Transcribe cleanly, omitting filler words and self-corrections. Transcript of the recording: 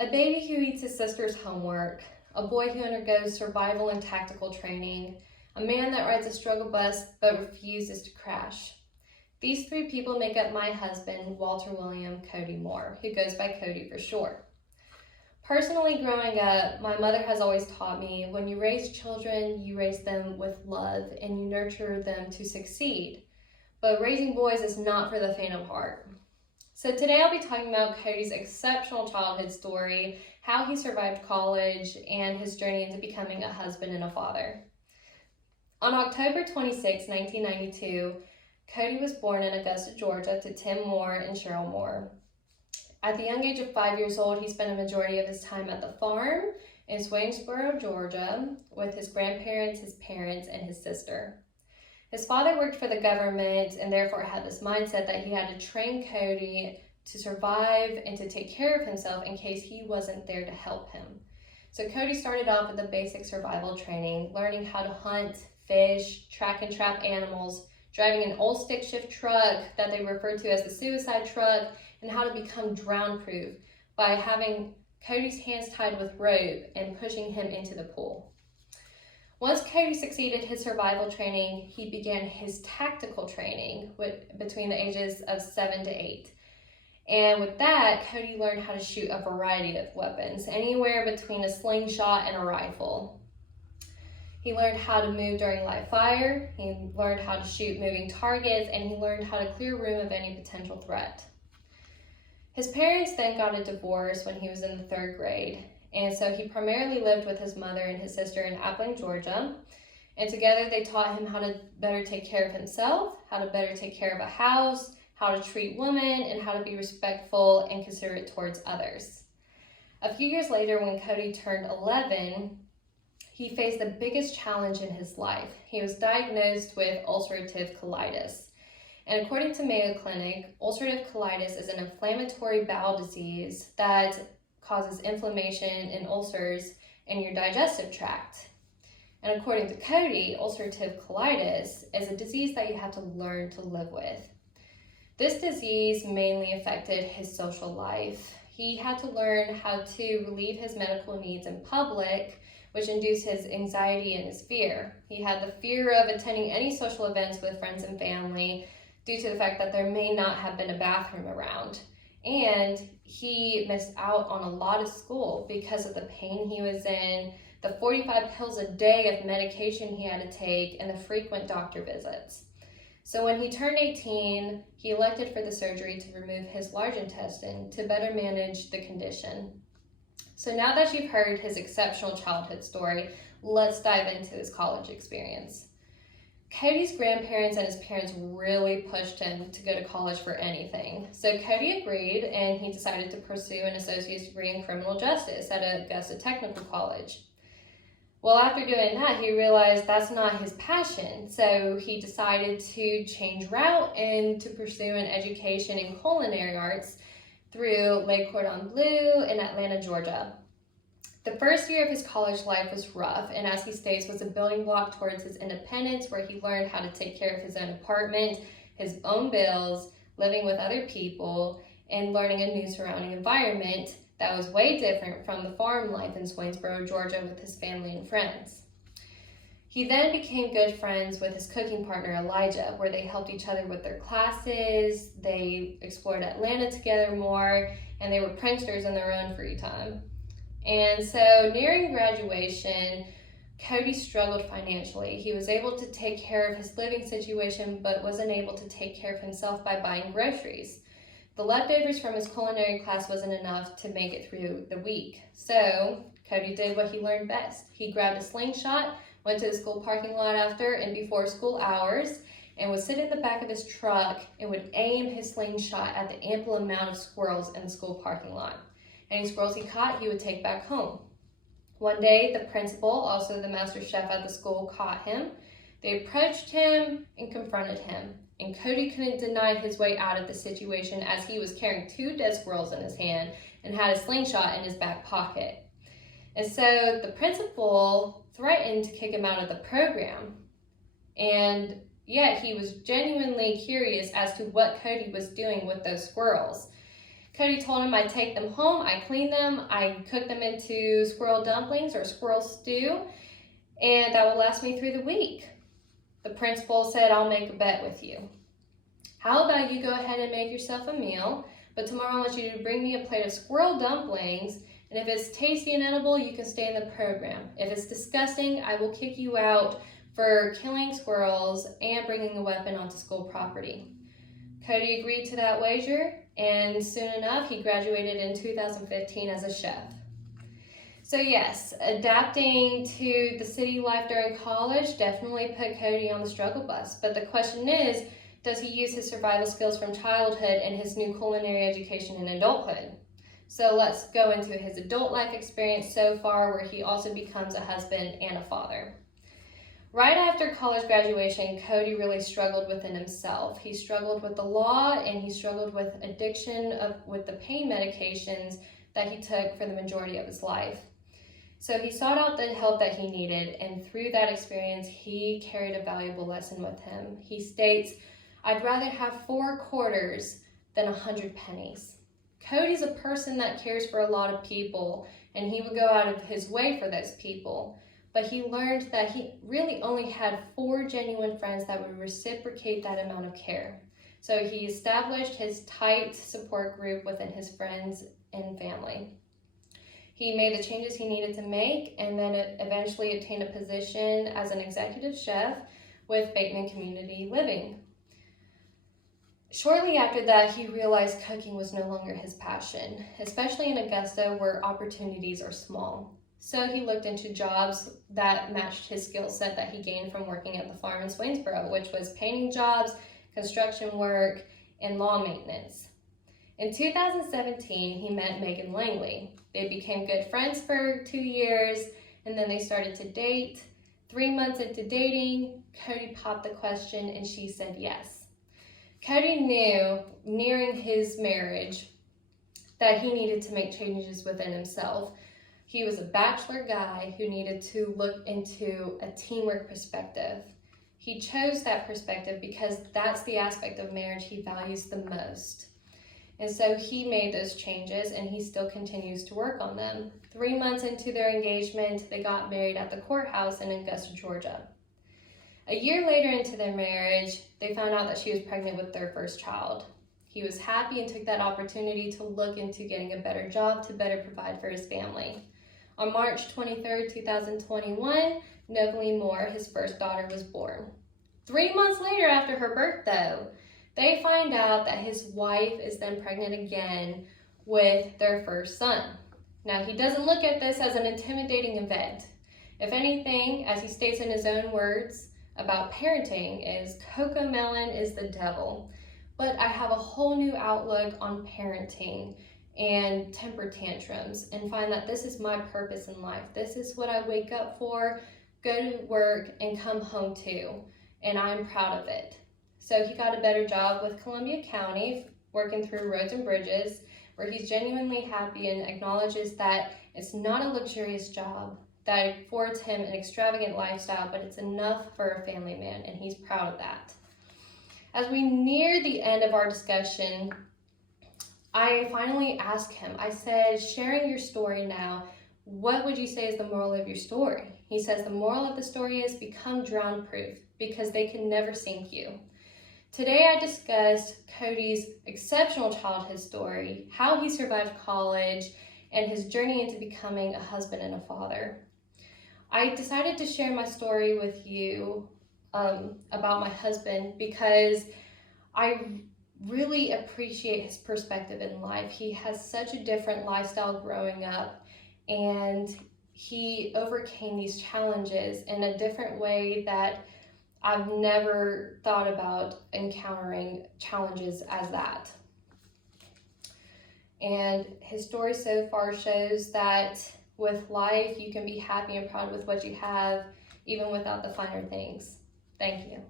A baby who eats his sister's homework, a boy who undergoes survival and tactical training, a man that rides a struggle bus but refuses to crash. These three people make up my husband, Walter William Cody Moore, who goes by Cody for short. Personally, growing up, my mother has always taught me when you raise children, you raise them with love and you nurture them to succeed. But raising boys is not for the faint of heart. So today I'll be talking about Cody's exceptional childhood story, how he survived college, and his journey into becoming a husband and a father. On October 26, 1992, Cody was born in Augusta, Georgia to Tim Moore and Cheryl Moore. At the young age of 5 years old, he spent a majority of his time at the farm in Swainsboro, Georgia, with his grandparents, his parents, and his sister. His father worked for the government and therefore had this mindset that he had to train Cody to survive and to take care of himself in case he wasn't there to help him. So Cody started off with the basic survival training, learning how to hunt, fish, track and trap animals, driving an old stick shift truck that they referred to as the suicide truck, and how to become drown-proof by having Cody's hands tied with rope and pushing him into the pool. Once Cody succeeded his survival training, he began his tactical training between the ages of 7 to 8. And with that, Cody learned how to shoot a variety of weapons, anywhere between a slingshot and a rifle. He learned how to move during live fire, he learned how to shoot moving targets, and he learned how to clear a room of any potential threat. His parents then got a divorce when he was in the 3rd grade. And so he primarily lived with his mother and his sister in Abilene, Georgia. And together they taught him how to better take care of himself, how to better take care of a house, how to treat women, and how to be respectful and considerate towards others. A few years later, when Cody turned 11, he faced the biggest challenge in his life. He was diagnosed with ulcerative colitis. And according to Mayo Clinic, ulcerative colitis is an inflammatory bowel disease that causes inflammation and ulcers in your digestive tract. And according to Cody, ulcerative colitis is a disease that you have to learn to live with. This disease mainly affected his social life. He had to learn how to relieve his medical needs in public, which induced his anxiety and his fear. He had the fear of attending any social events with friends and family due to the fact that there may not have been a bathroom around. And he missed out on a lot of school because of the pain he was in, the 45 pills a day of medication he had to take, and the frequent doctor visits. So when he turned 18, he elected for the surgery to remove his large intestine to better manage the condition. So now that you've heard his exceptional childhood story, let's dive into his college experience. Cody's grandparents and his parents really pushed him to go to college for anything. So Cody agreed, and he decided to pursue an associate's degree in criminal justice at Augusta Technical College. Well, after doing that, he realized that's not his passion. So he decided to change route and to pursue an education in culinary arts through Le Cordon Bleu in Atlanta, Georgia. The first year of his college life was rough, and as he states, was a building block towards his independence, where he learned how to take care of his own apartment, his own bills, living with other people, and learning a new surrounding environment that was way different from the farm life in Swainsboro, Georgia with his family and friends. He then became good friends with his cooking partner, Elijah, where they helped each other with their classes, they explored Atlanta together more, and they were pranksters in their own free time. And so nearing graduation, Cody struggled financially. He was able to take care of his living situation, but wasn't able to take care of himself by buying groceries. The leftovers from his culinary class wasn't enough to make it through the week. So Cody did what he learned best. He grabbed a slingshot, went to the school parking lot after and before school hours, and would sit in the back of his truck and would aim his slingshot at the ample amount of squirrels in the school parking lot. Any squirrels he caught, he would take back home. One day, the principal, also the master chef at the school, caught him. They approached him and confronted him. And Cody couldn't deny his way out of the situation, as he was carrying 2 dead squirrels in his hand and had a slingshot in his back pocket. And so the principal threatened to kick him out of the program. And yet he was genuinely curious as to what Cody was doing with those squirrels. Cody told him I'd take them home, I'd clean them, I'd cook them into squirrel dumplings or squirrel stew, and that will last me through the week. The principal said, I'll make a bet with you. How about you go ahead and make yourself a meal, but tomorrow I want you to bring me a plate of squirrel dumplings, and if it's tasty and edible, you can stay in the program. If it's disgusting, I will kick you out for killing squirrels and bringing a weapon onto school property. Cody agreed to that wager, and soon enough, he graduated in 2015 as a chef. So yes, adapting to the city life during college definitely put Cody on the struggle bus. But the question is, does he use his survival skills from childhood and his new culinary education in adulthood? So let's go into his adult life experience so far, where he also becomes a husband and a father. Right after college graduation, Cody really struggled within himself. He struggled with the law, and he struggled with addiction with the pain medications that he took for the majority of his life. So he sought out the help that he needed, and through that experience, he carried a valuable lesson with him. He states, I'd rather have 4 quarters than 100 pennies. Cody's a person that cares for a lot of people, and he would go out of his way for those people. But he learned that he really only had 4 genuine friends that would reciprocate that amount of care. So he established his tight support group within his friends and family. He made the changes he needed to make, and then eventually obtained a position as an executive chef with Bateman Community Living. Shortly after that, he realized cooking was no longer his passion, especially in Augusta where opportunities are small. So he looked into jobs that matched his skill set that he gained from working at the farm in Swainsboro, which was painting jobs, construction work, and lawn maintenance. In 2017, he met Maeghan Langley. They became good friends for 2 years, and then they started to date. 3 months into dating, Cody popped the question, and she said yes. Cody knew, nearing his marriage, that he needed to make changes within himself. He was a bachelor guy who needed to look into a teamwork perspective. He chose that perspective because that's the aspect of marriage he values the most. And so he made those changes, and he still continues to work on them. 3 months into their engagement, they got married at the courthouse in Augusta, Georgia. A year later into their marriage, they found out that she was pregnant with their first child. He was happy and took that opportunity to look into getting a better job to better provide for his family. On March 23, 2021, Novalee Moore, his first daughter, was born. 3 months later after her birth, though, they find out that his wife is then pregnant again with their first son. Now, he doesn't look at this as an intimidating event. If anything, as he states in his own words about parenting, is Cocomelon is the devil. But I have a whole new outlook on parenting and temper tantrums, and find that this is my purpose in life. This is what I wake up for, go to work, and come home to, and I'm proud of it. So he got a better job with Columbia County, working through roads and bridges, where he's genuinely happy and acknowledges that it's not a luxurious job that affords him an extravagant lifestyle, but it's enough for a family man, and he's proud of that. As we near the end of our discussion, I finally asked him, I said, sharing your story now, what would you say is the moral of your story? He says, the moral of the story is become drown proof, because they can never sink you. Today I discussed Cody's exceptional childhood story, how he survived college, and his journey into becoming a husband and a father. I decided to share my story with you about my husband because I really appreciate his perspective in life. He has such a different lifestyle growing up, and he overcame these challenges in a different way that I've never thought about encountering challenges as that. And his story so far shows that with life, you can be happy and proud with what you have, even without the finer things. Thank you.